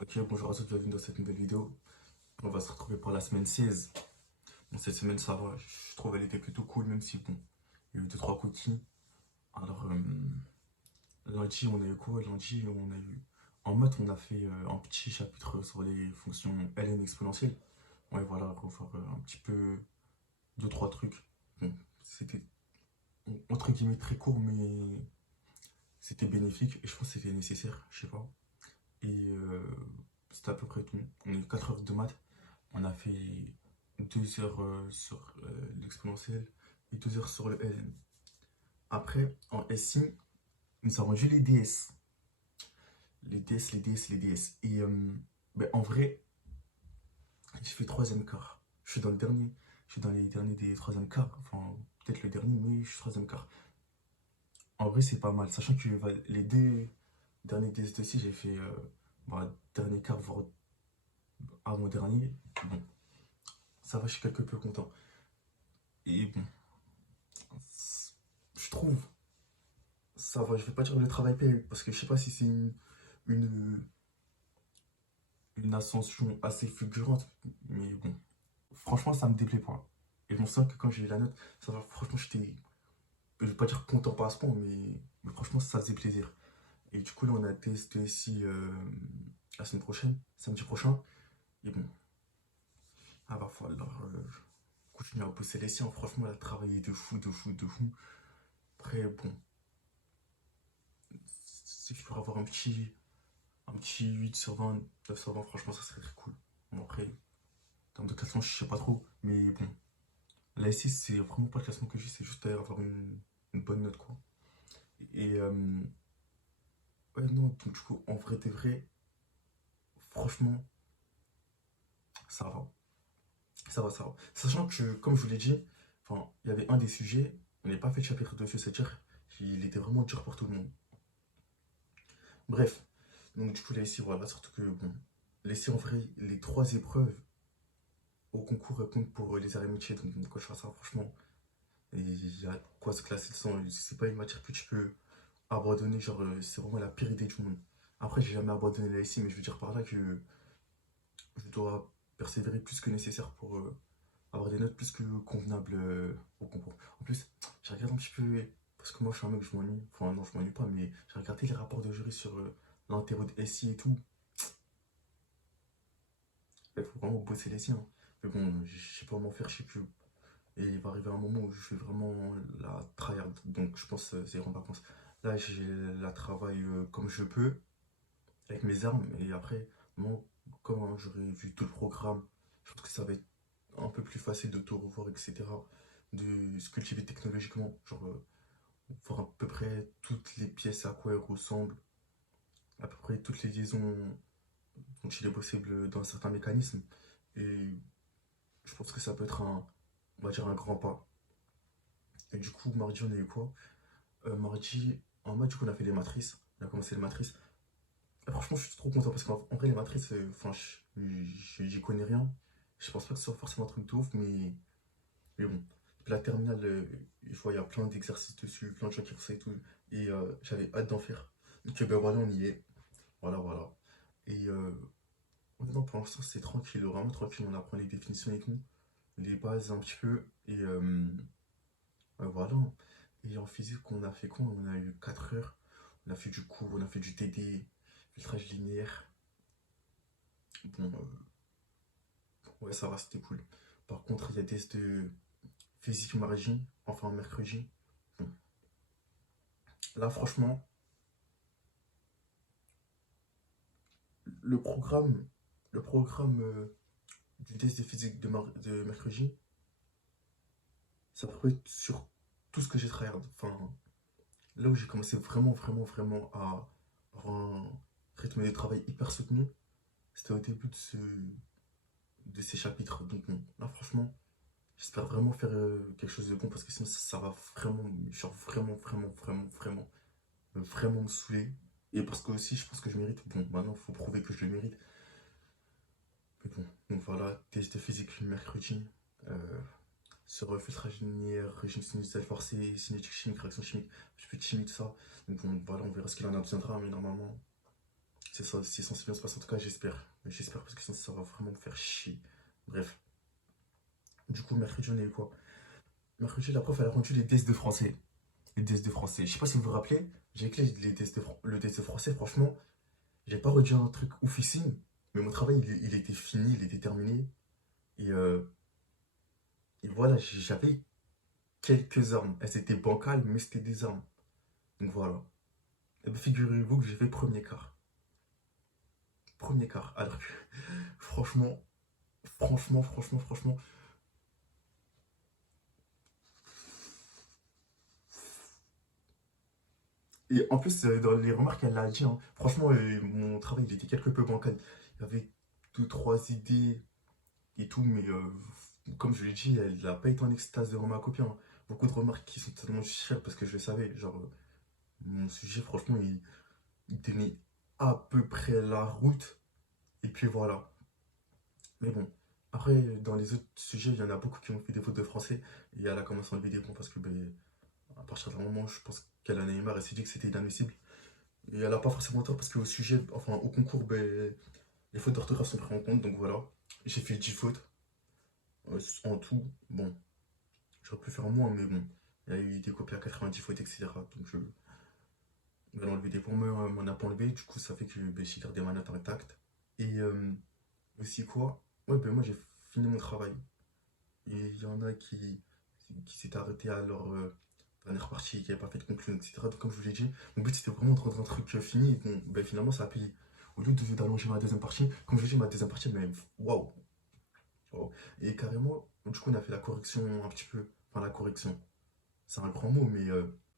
Ok, bonjour à tous, bienvenue dans cette nouvelle vidéo. On va se retrouver pour la semaine 16. Bon, cette semaine, ça va, je trouve elle était plutôt cool, même si, bon, il y a eu 2-3 cookies. Alors, lundi, on a eu quoi? Lundi, on a eu... En maths, on a fait un petit chapitre sur les fonctions ln exponentielles. Ouais, voilà, revoir un petit peu 2-3 trucs. Bon, c'était, entre guillemets, très court, mais c'était bénéfique, et je pense que c'était nécessaire, je sais pas. Et c'était à peu près tout. On a eu 4 heures de maths. On a fait 2 heures sur l'exponentielle et 2 heures sur le ln. Après, en SI, nous avons vu les DS. Les DS, les DS, les DS. Et ben, en vrai, j'ai fait troisième quart. Je suis dans le dernier. Je suis dans les derniers des troisième quart. Enfin, peut-être le dernier, mais je suis troisième quart. En vrai, c'est pas mal. Sachant que les deux derniers DS de j'ai fait bah, dernier quart, voire avant-dernier. Bon, ça va, je suis quelque peu content. Et bon, je trouve ça va, je vais pas dire le travail paye, parce que je sais pas si c'est une, une ascension assez fulgurante, mais bon, franchement, ça me déplaît pas. Et je me sens que quand j'ai eu la note, ça va, franchement, j'étais, je vais pas dire content par ce point, mais franchement, ça faisait plaisir. Et du coup, là, on a testé ici la semaine prochaine, samedi prochain, et bon, va falloir continuer à bosser les siens. Franchement, elle a travaillé de fou, de fou, de fou. Après, bon, si je pourrais avoir un petit 8 sur 20, 9 sur 20, franchement, ça serait très cool. Bon, après, en termes de classement, je sais pas trop, mais bon. La S6, c'est vraiment pas le classement que j'ai, c'est juste avoir une bonne note, quoi. Et ouais, non, donc du coup, en vrai de vrai, franchement, ça va. Ça va, ça va. Sachant que, comme je vous l'ai dit, enfin, il y avait un des sujets, on n'avait pas fait de chapitre dessus, c'est-à-dire qu'il était vraiment dur pour tout le monde. Bref, donc du coup, là, ici, voilà, surtout que, bon, laisser en vrai les trois épreuves au concours comptent pour les arrêts métiers, donc quand je fais ça, franchement, et il y a quoi se classer sans. C'est pas une matière que tu peux abandonner, genre, c'est vraiment la pire idée du monde. Après, j'ai jamais abandonné la SI, mais je veux dire par là que je dois persévérer plus que nécessaire pour avoir des notes plus que convenables au concours. En plus, j'ai regardé un petit peu, parce que moi je suis un mec, je m'ennuie. Enfin, non, je m'ennuie pas, mais j'ai regardé les rapports de jury sur l'interro de SI et tout. Il faut vraiment bosser les siens. Mais bon, je sais pas m'en faire, je sais que. Et il va arriver un moment où je vais vraiment la tryhard. Donc je pense que c'est en vacances. Là, je la travaille comme je peux, avec mes armes. Et après, moi, comme j'aurais vu tout le programme, je pense que ça va être un peu plus facile de tout revoir, etc. De se cultiver technologiquement. Genre, voir à peu près toutes les pièces, à quoi elles ressemblent, à peu près toutes les liaisons dont il est possible dans certains mécanismes. Et je pense que ça peut être on va dire un grand pas. Et du coup, mardi, on a eu quoi? Mardi, en mode, du coup, on a fait les matrices. On a commencé les matrices. Et franchement, je suis trop content parce qu'en vrai, les matrices, enfin, j'y connais rien. Je pense pas que ce soit forcément un truc de ouf, mais bon. Puis la terminale, je vois, il y a plein d'exercices dessus, plein de gens qui font ça et tout. Et j'avais hâte d'en faire. Donc, ben voilà, on y est. Voilà, voilà. Et non, pour l'instant, c'est tranquille, vraiment tranquille. On apprend les définitions et tout, les bases un petit peu. Et ouais, voilà. Et en physique, on a fait quoi? On a eu 4 heures. On a fait du cours, on a fait du TD, filtrage linéaire. Bon, ouais, ça va, c'était cool. Par contre, il y a des tests de physique margin, enfin mercredi. Bon, là, franchement, le programme, le programme du test de physique de mercredi, ça pourrait être sur tout ce que j'ai travaillé. Enfin, là où j'ai commencé vraiment, vraiment, vraiment à avoir un rythme de travail hyper soutenu, c'était au début de ces chapitres. Donc, bon, là, franchement, j'espère vraiment faire quelque chose de bon parce que sinon, ça va vraiment, genre vraiment, vraiment, vraiment, vraiment, vraiment me saouler. Et parce que aussi, je pense que je mérite. Bon, maintenant, il faut prouver que je le mérite. Mais bon, donc voilà, test de physique mercredi. Euh, sur filtrage linéaire, régime sinusoïdal forcé, cinétique chimique, réaction chimique, un petit peu de chimie, tout ça. Donc bon, voilà, on verra ce qu'il en adviendra, mais normalement, c'est censé bien se passer, en tout cas, j'espère. J'espère parce que sinon, ça va vraiment me faire chier. Bref. Du coup, mercredi, on a eu quoi? Mercredi, la prof, elle a rendu les tests de français. Les tests de français. Je sais pas si vous vous rappelez, j'ai écrit les tests le test de français, franchement, j'ai pas redit un truc oufissime, mais mon travail, il était fini, il était terminé. Et, euh, et voilà, j'avais quelques armes. Elles étaient bancales, mais c'était des armes. Donc voilà. Et bien, figurez-vous que j'ai fait premier quart. Premier quart. Alors que, franchement, franchement. Et en plus, dans les remarques, elle l'a dit, hein. Franchement, mon travail, il était quelque peu bancal. Il y avait deux, trois idées et tout, mais comme je l'ai dit, elle n'a pas été en extase devant ma copie, hein. Beaucoup de remarques qui sont totalement chères parce que je le savais. Genre, mon sujet, franchement, il tenait à peu près la route. Et puis voilà. Mais bon. Après, dans les autres sujets, il y en a beaucoup qui ont fait des fautes de français. Et elle a commencé à enlever des points parce que, ben, à partir d'un moment, je pense qu'elle en avait marre. Elle s'est dit que c'était inadmissible. Et elle n'a pas forcément tort parce qu'au sujet, enfin, au concours, ben, les fautes d'orthographe sont prises en compte. Donc voilà. J'ai fait 10 fautes en tout. Bon, j'aurais pu faire moins, mais bon. Il y a eu des copies à 90 fautes, etc. Donc je vais enlever des points, mais m'en a pas enlevé. Du coup, ça fait que ben, j'ai gardé ma note intacte. Et aussi quoi? Ouais, ben moi j'ai fini mon travail. Et il y en a qui s'étaient arrêtés à leur dernière partie, qui n'avaient pas fait de conclusion, etc. Donc comme je vous l'ai dit, mon but c'était vraiment de rendre un truc fini. Et bon, ben finalement ça a payé. Au lieu d'allonger ma deuxième partie, comme je vous l'ai dit, ma deuxième partie, mais waouh! Waouh. Et carrément, du coup on a fait la correction un petit peu. Enfin la correction, c'est un grand mot, mais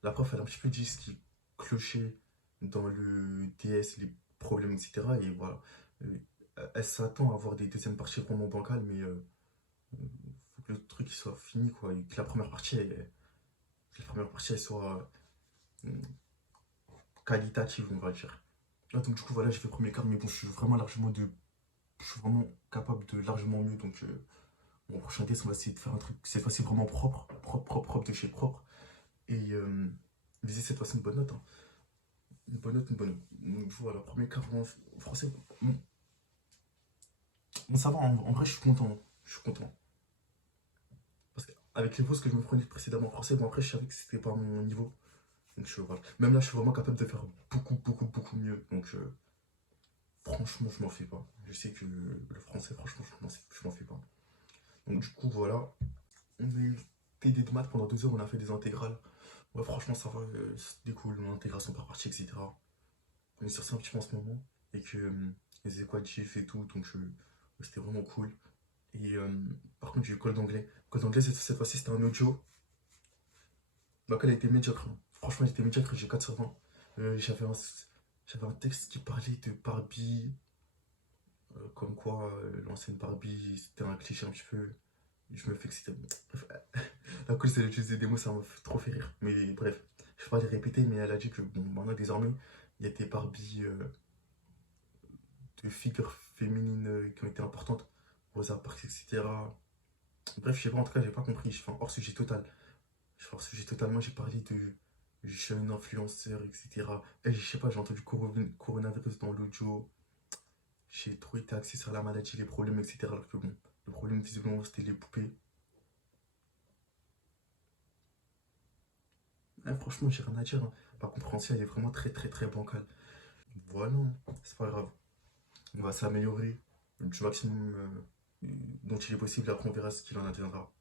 la prof elle a un petit peu dit ce qui clochait dans le DS, les problèmes, etc. Et voilà. Euh, Elle s'attend à avoir des deuxièmes parties vraiment bancales, mais faut que le truc il soit fini, quoi. Et que la première partie elle soit euh, qualitative, on va dire. Ah, donc du coup voilà, j'ai fait premier quart, mais bon, je suis vraiment capable de largement mieux. Donc mon prochain test, on va essayer de faire un truc cette fois-ci vraiment propre de chez propre. Et viser cette fois-ci une bonne note, hein. Une bonne note, une bonne note. Donc voilà, premier quart en français. Bon, bon, ça va, en vrai, je suis content. Je suis content. Parce qu'avec les fausses que je me prenais précédemment en français, bon après, je savais que c'était pas mon niveau. Donc voilà. Même là, je suis vraiment capable de faire beaucoup mieux. Donc franchement, je m'en fais pas. Je sais que le français, franchement, je m'en fais pas. Donc du coup, voilà. On a eu TD de maths pendant 2 heures, on a fait des intégrales. Ouais, franchement, ça va, c'était cool, l'intégration par partie, etc. On est sur ça un petit peu en ce moment. Et que les équatifs et tout, donc c'était vraiment cool. Et par contre, j'ai eu code d'anglais. Code d'anglais, cette fois-ci, c'était un audio. Donc, elle a été médiocre, hein. Franchement, j'étais médiocre, j'ai 4 sur 20. J'avais un texte qui parlait de Barbie, comme quoi l'ancienne Barbie, c'était un cliché un petit peu. Je me fais que c'était. À cause d'elle utiliser des mots, ça m'a trop fait rire. Mais bref, je vais pas les répéter, mais elle a dit que bon, maintenant, désormais, il y a des Barbie de figures féminines qui ont été importantes. Rosa Parks, etc. Bref, je sais pas, en tout cas, j'ai pas compris. Je fais un hors sujet total. Je fais un hors sujet totalement, j'ai parlé de jeunes influenceurs, etc. Et je sais pas, j'ai entendu coronavirus dans l'audio. J'ai trop été axé sur la maladie, les problèmes, etc. Alors que bon, le problème, visiblement, c'était les poupées. Ouais, franchement, j'ai rien à dire, hein. Ma compréhension, elle est vraiment très bancale. Voilà, hein, c'est pas grave. On va s'améliorer du maximum dont il est possible. Après, on verra ce qu'il en adviendra.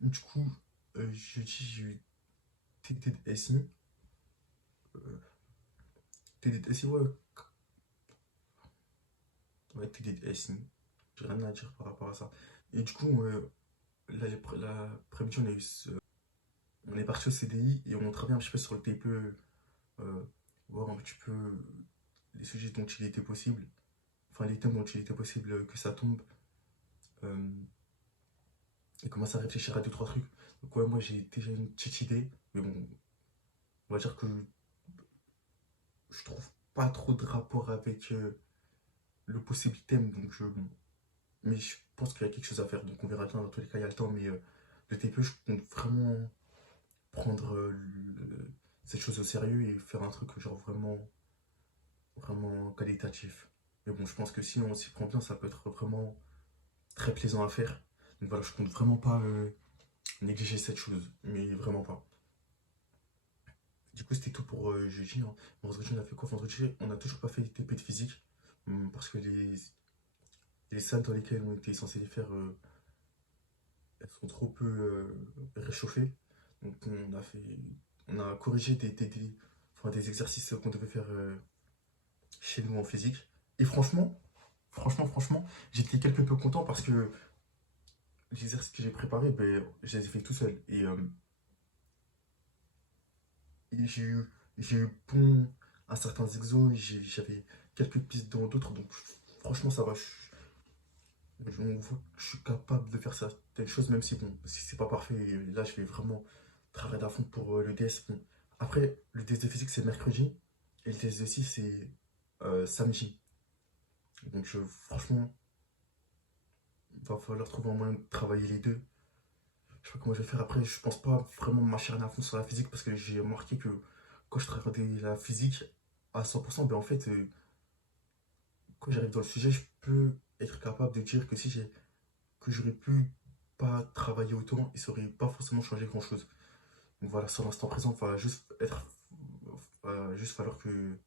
Du coup, jeudi, j'ai eu TD de SI. Euh, TD de SI, ouais, ouais, TD de SI. J'ai rien à dire par rapport à ça. Et du coup, là, l'après-midi, on est parti au CDI et on travaille un petit peu sur le TPE, euh, voir un petit peu les sujets dont il était possible, enfin les thèmes dont il était possible que ça tombe, euh, et commencer à réfléchir à deux, trois trucs. Donc ouais, moi j'ai déjà une petite idée, mais bon, on va dire que je trouve pas trop de rapport avec le possible thème, donc bon. Mais je pense qu'il y a quelque chose à faire, donc on verra bien, dans tous les cas il y a le temps, mais le TPE, je compte vraiment prendre cette chose au sérieux et faire un truc genre vraiment vraiment qualitatif. Mais bon, je pense que si on s'y prend bien, ça peut être vraiment très plaisant à faire. Donc voilà, je compte vraiment pas négliger cette chose, mais vraiment pas. Du coup, c'était tout pour jeudi, hein. Vendredi, on a fait quoi? Vendredi, on n'a toujours pas fait les TP de physique, parce que les salles dans lesquelles on était censé les faire, elles sont trop peu réchauffées. Donc on a corrigé enfin, des exercices qu'on devait faire chez nous en physique. Et franchement, j'étais quelque peu content parce que les exercices que j'ai préparés, ben, je les ai fait tout seul. Et j'ai eu bon à certains exos, j'avais quelques pistes dans d'autres. Donc franchement, ça va. On voit que je suis capable de faire certaines choses, même si bon, si c'est pas parfait. Et là, je vais vraiment travailler à fond pour le DS. Bon. Après, le test de physique, c'est mercredi. Et le test de scie, c'est samedi. Donc franchement, il va falloir trouver un moyen de travailler les deux. Je sais pas comment je vais faire après. Je pense pas vraiment m'acharner à fond sur la physique parce que j'ai remarqué que quand je travaille la physique à 100%, ben en fait, quand j'arrive dans le sujet, je peux être capable de dire que si j'ai que j'aurais pu pas travailler autant et ça aurait pas forcément changé grand chose. Donc voilà, sur l'instant présent, juste falloir que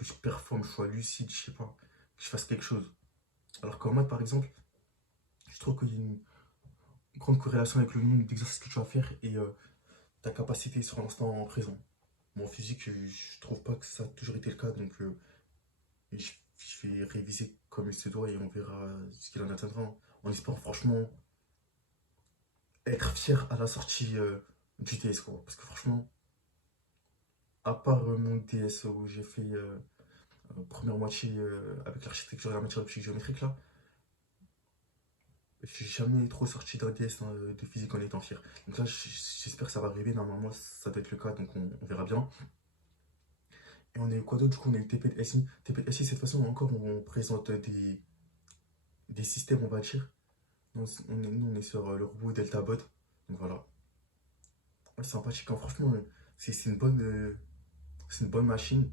je performe, je sois lucide, je sais pas, que je fasse quelque chose. Alors qu'en maths, par exemple, je trouve qu'il y a une grande corrélation avec le nombre d'exercices que tu vas faire et ta capacité sur l'instant présent. Bon, en physique, je trouve pas que ça a toujours été le cas, donc je vais réviser comme il se doit et on verra ce qu'il en attendra. En espérant franchement être fier à la sortie du TS, quoi. Parce que franchement, à part mon DS où j'ai fait première moitié avec l'architecture et la matière optique géométrique, là, je suis jamais trop sorti d'un DS de physique en étant fier. Donc là, j'espère que ça va arriver. Normalement, ça doit être le cas, donc on verra bien. Et on a eu quoi d'autre? Du coup, on a eu TP de SI. TP de SI, cette façon encore, on présente des systèmes, on va dire. Nous, on est sur le robot DeltaBot. Donc voilà. Ouais, sympathique, hein. Franchement, c'est une bonne machine.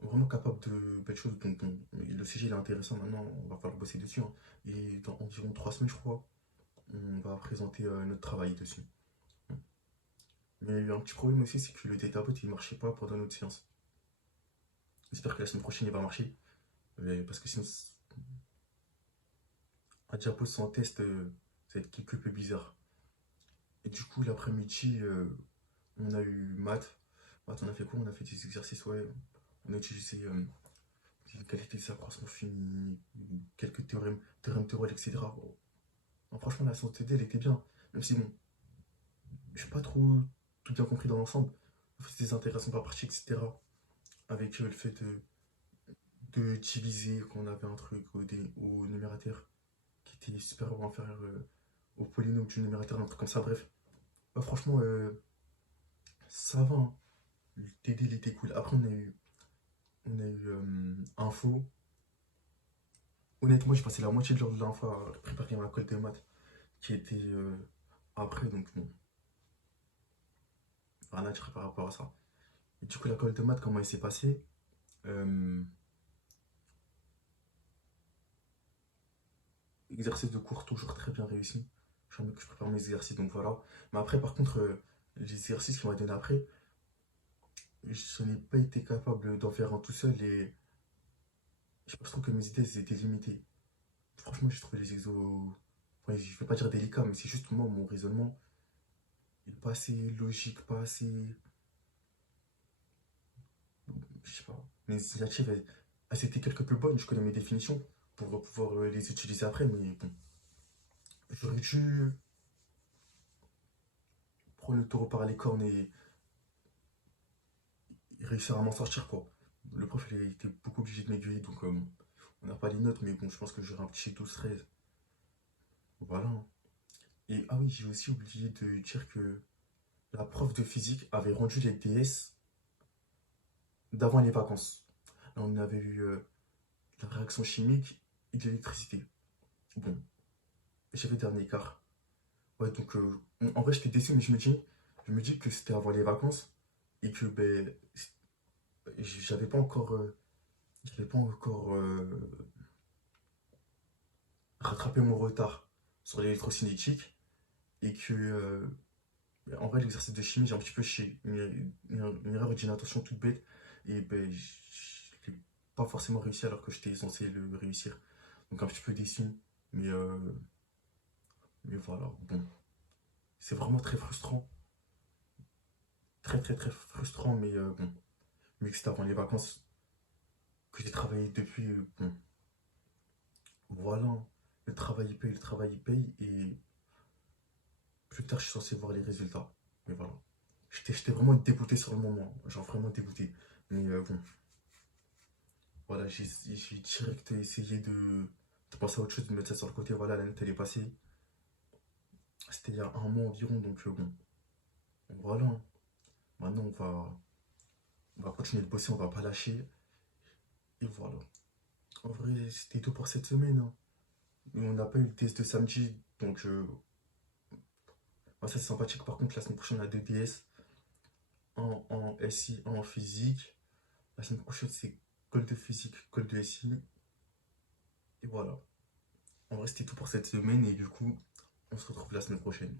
Vraiment capable de belles choses. Donc bon, le CG il est intéressant maintenant, on va falloir bosser dessus, hein. Et dans environ 3 semaines, je crois, on va présenter notre travail dessus. Mais il y a eu un petit problème aussi, c'est que le databot il marchait pas pendant notre séance. J'espère que la semaine prochaine il va marcher. Parce que sinon, un diapo sans test, ça va être quelque peu bizarre. Et du coup, l'après-midi, on a eu maths. Maths, on a fait quoi? On a fait des exercices, ouais. On a utilisé les qualités de accroissement fini, quelques théorèmes Théorème, etc. Non, franchement, la santé d'elle était bien. Même si, bon, je n'ai pas trop tout bien compris dans l'ensemble. En fait, des intégrations par partie, etc. Avec le fait de diviser, qu'on avait un truc au numérateur qui était supérieur ou inférieur au polynôme du numérateur, un truc comme ça. Bref, bah, franchement, ça va, hein. Le TD, il était cool. Après, on a eu info. Honnêtement, j'ai passé la moitié de l'heure de l'info à préparer ma colle de maths qui était après, donc bon, rien à dire par rapport à ça. Et du coup, la colle de maths, comment elle s'est passée? Euh, Exercice de cours toujours très bien réussi. Jamais que je prépare mes exercices, donc voilà. Mais après, par contre, les exercices qu'on m'a donné après, je n'ai pas été capable d'en faire un tout seul et je sais pas, je trouve que mes idées elles étaient limitées. Franchement, j'ai trouvé les exos, ouais, je vais pas dire délicats, mais c'est juste moi, mon raisonnement, il est pas assez logique, pas assez, je sais pas. Mes initiatives, elles étaient quelque peu bonnes, je connais mes définitions pour pouvoir les utiliser après, mais bon, j'aurais dû prendre le taureau par les cornes et réussir à m'en sortir, quoi. Le prof, il a été beaucoup obligé de m'aiguiller, donc bon, on n'a pas les notes, mais bon, je pense que j'aurai un petit 12-13. Voilà, hein. Et ah oui, j'ai aussi oublié de dire que la prof de physique avait rendu les DS d'avant les vacances. Là, on avait eu la réaction chimique et de l'électricité. Bon, j'avais le dernier quart. Ouais, donc en vrai, j'étais déçu, mais je me dis que c'était avant les vacances et que ben, j'avais pas encore, j'avais pas encore rattrapé mon retard sur l'électrocinétique et que, en vrai, l'exercice de chimie, j'ai un petit peu une erreur d'inattention toute bête et ben, je l'ai pas forcément réussi alors que j'étais censé le réussir. Donc un petit peu déçu, mais, euh, mais voilà, bon, c'est vraiment très frustrant, très très très frustrant, mais bon, vu que c'était avant les vacances, que j'ai travaillé depuis, bon, voilà, le travail il paye, et plus tard je suis censé voir les résultats. Mais voilà. J'étais vraiment dégoûté sur le moment, genre vraiment dégoûté. Mais bon, voilà, j'ai direct essayé de passer à autre chose, de mettre ça sur le côté. Voilà, la note elle est passée. C'était il y a un mois environ, donc bon, voilà. Maintenant on va continuer de bosser, on va pas lâcher. Et voilà. En vrai, c'était tout pour cette semaine, hein. Et on n'a pas eu le test de samedi, donc ça c'est sympathique. Par contre, la semaine prochaine, on a deux DS, un en SI, un en physique. La semaine prochaine, c'est colle de physique, colle de SI. Et voilà. En vrai, c'était tout pour cette semaine et du coup, on se retrouve la semaine prochaine.